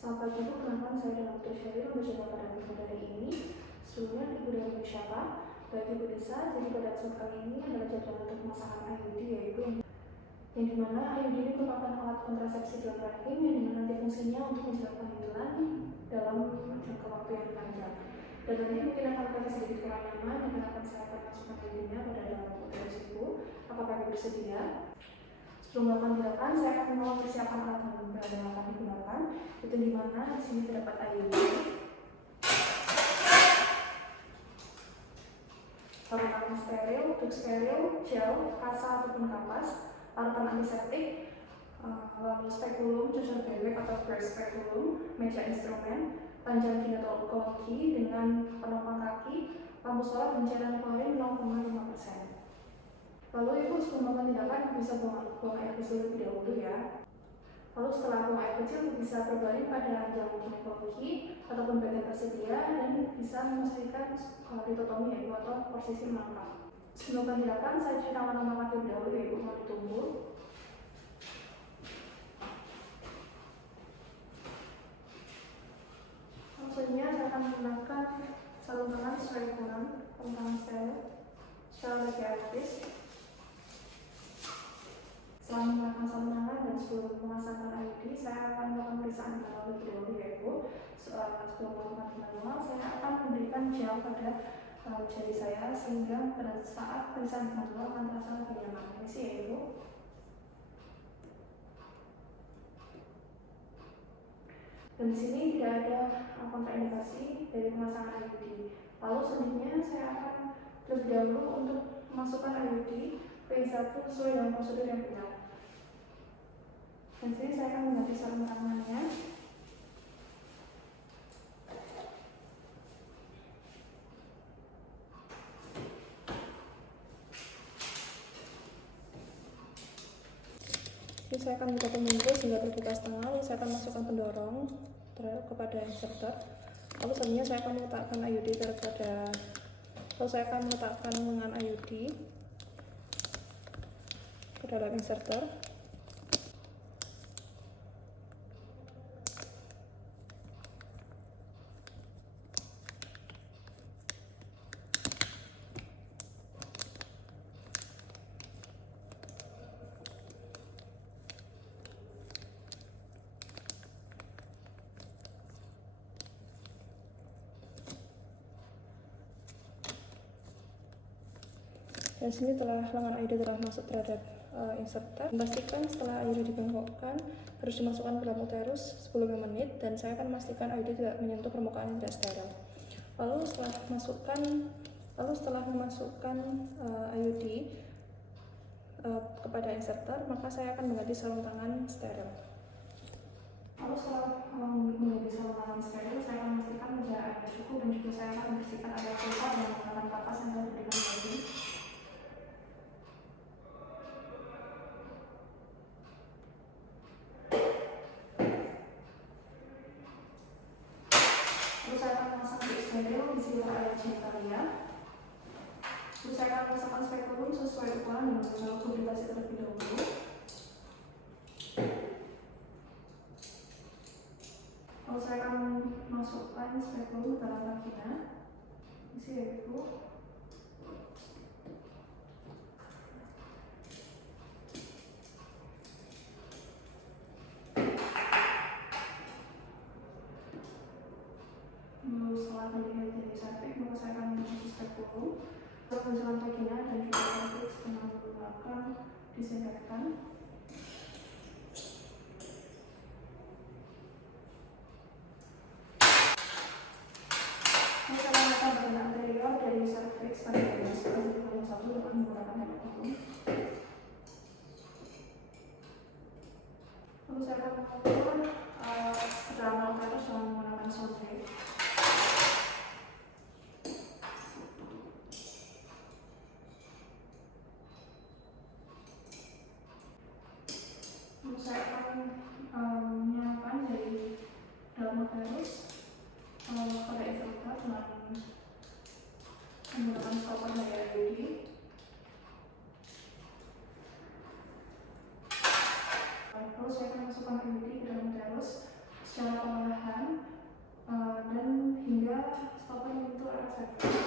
Selamat pagi, perkenalkan saya Dr. Sheryl berjumpa pada video dari ini. Sebelumnya Ibu dan Ibu siapa? Bagi Ibu Desa, jadi pada episode kali ini adalah jadwal untuk pemasangan IUD, yaitu yang dimana IUD ini merupakan alat kontrasepsi dalam rahim yang dimana nanti fungsinya untuk menjaga kehamilan dalam jangka waktu yang panjang. Dan nanti mungkin akan terasa sedikit kurang nyaman dan akan saya akan masukkan IUD-nya pada dalam uterus Ibu. Apakah Ibu bersedia? Sebelum melakukan tindakan, saya akan mempersiapkan alat yang akan digunakan, itu dimana di sini terdapat IUD, peralatan steril, tube steril, gel, kasa ataupun kapas, parutan antiseptik, lalu spekulum, cucur bebek atau breast spekulum, meja instrumen, panjang ginekologi dengan penopang kaki, lampu solar dan cairan klorin 0,5%. Lalu Ibu sebelum melakukan tindakan bisa buang air kecil terlebih dahulu ya. Lalu setelah buang air kecil bisa berbaring pada ranjang ginekologi ataupun bed yang tersedia dan bisa memastikan dikotomi ya Ibu atau posisi melangkah. Sebelum melakukan tindakan saya cuci tangan sama kaki terlebih dahulu ya Ibu, mau ditunggu. Maksudnya saya akan menggunakan sarung tangan sesuai ukuran, sarung tangan steril, secara gratis. Setelah menggunakan sarung tangan dan sebelum memasangkan IUD, saya akan melakukan pemeriksaan terlebih dahulu ya Ibu. Sebelum melakukan manual, saya akan memberikan gel pada jari saya sehingga pada saat pemeriksaan manual akan terasa lebih nyaman. Permisi ya Ibu. Dan di sini tidak ada kontraindikasi dari pemasangan IUD. Lalu selanjutnya saya akan terlebih dahulu untuk memasukkan IUD ke inserter sesuai dengan prosedur yang benar. Dan sini saya akan mengganti sarung tangannya. Ini saya akan buka pembungkus hingga terbuka setengah, lalu saya akan masukkan pendorong kepada inserter. Lalu selanjutnya saya akan meletakkan IUD lengan IUD ke dalam inserter. Dan sini lengan IUD telah masuk terhadap inserter. Pastikan setelah IUD dibengkokkan harus dimasukkan ke dalam uterus 10 menit dan saya akan memastikan IUD tidak menyentuh permukaan yang tidak steril. Lalu setelah memasukkan IUD kepada inserter, maka saya akan mengganti sarung tangan steril. Lalu setelah mengganti sarung tangan steril, saya akan memastikan menjaga air cukup dan juga saya akan membersihkan area vulva dengan menggunakan kapas yang telah diberikan tadi. Lalu saya akan memasang tube steril di sekitar area genitalia. Lalu saya akan memasangkan spekulum sesuai ukuran dengan menjalur publikasi terlebih dahulu. Lalu saya akan masukkan spekulum ke dalam vagina. Isi ya Ibu. Lalu setelah melihat jadi cervix, maka saya akan memasukkan spekulum ke menjelang vagina dan juga cervix dengan menggunakan disinfektan. Ini saya menggunakan bagian anterior dari cervix pada bagian sekitar 1 dengan menggunakan hematolog. Lalu saya akan mengukur kedalaman uterus dengan menggunakan sondre. Lalu saya akan menyiapkan dari dalam uterus pada inserter dengan menggunakan stopper dari IUD. Lalu saya akan masukkan IUD ke dalam uterus secara perlahan stopper menyentuh area surface.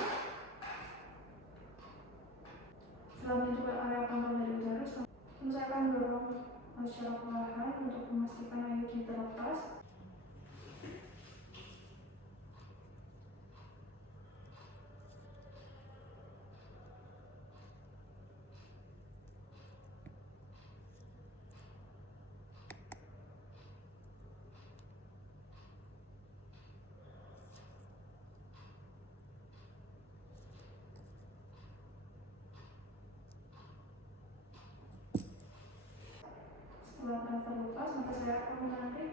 Setelah menyentuh area pangkal dari uterus, saya akan dorong secara perlahan untuk memastikan IUD terlepas. Setelah terlepas, maka saya akan menarik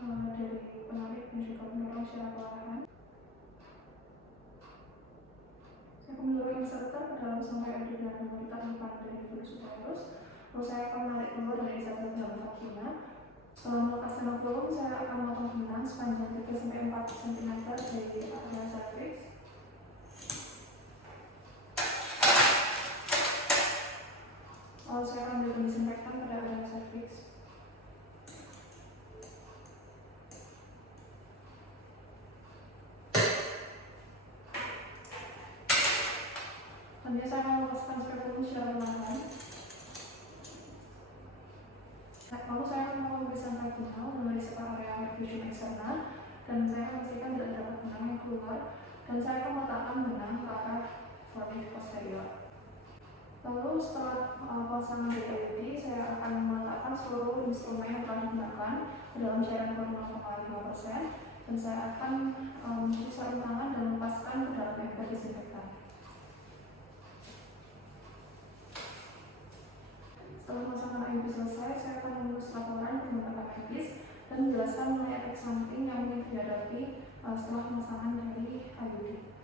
dari penarik dan juga mendorong secara perlahan. Saya akan mendorong inserter ke dalam sampai ada di dalam kita tanpa dari virus uterus. Lalu saya akan menarik keluar dari inserter dalam vagina. Setelah melepaskan volume, saya akan memotong benang sepanjang 3-4 cm dari area cervix. Lalu saya akan berikan disinfektan pada area cervix. Kemudian saya akan melepaskan spekulum secara perlahan. Lalu saya akan melakukan vaginal dengan disekat area perfusion eksternal, dan saya akan memastikan tidak terdapat benang yang keluar, dan saya akan meletakkan benang ke arah foramen posterior. Lalu setelah pemasangan dari IUD, saya akan meletakkan seluruh instrumen yang telah digunakan ke dalam cairan volume 0,5%, dan saya akan mencuci sarung tangan dan melepaskan ke dalam ember disinfektan. Setelah pemasangan IUD selesai, saya akan menulis laporan menggunakan medis dan menjelaskan mengenai efek samping yang ingin dihadapi setelah pemasangan dari IUD.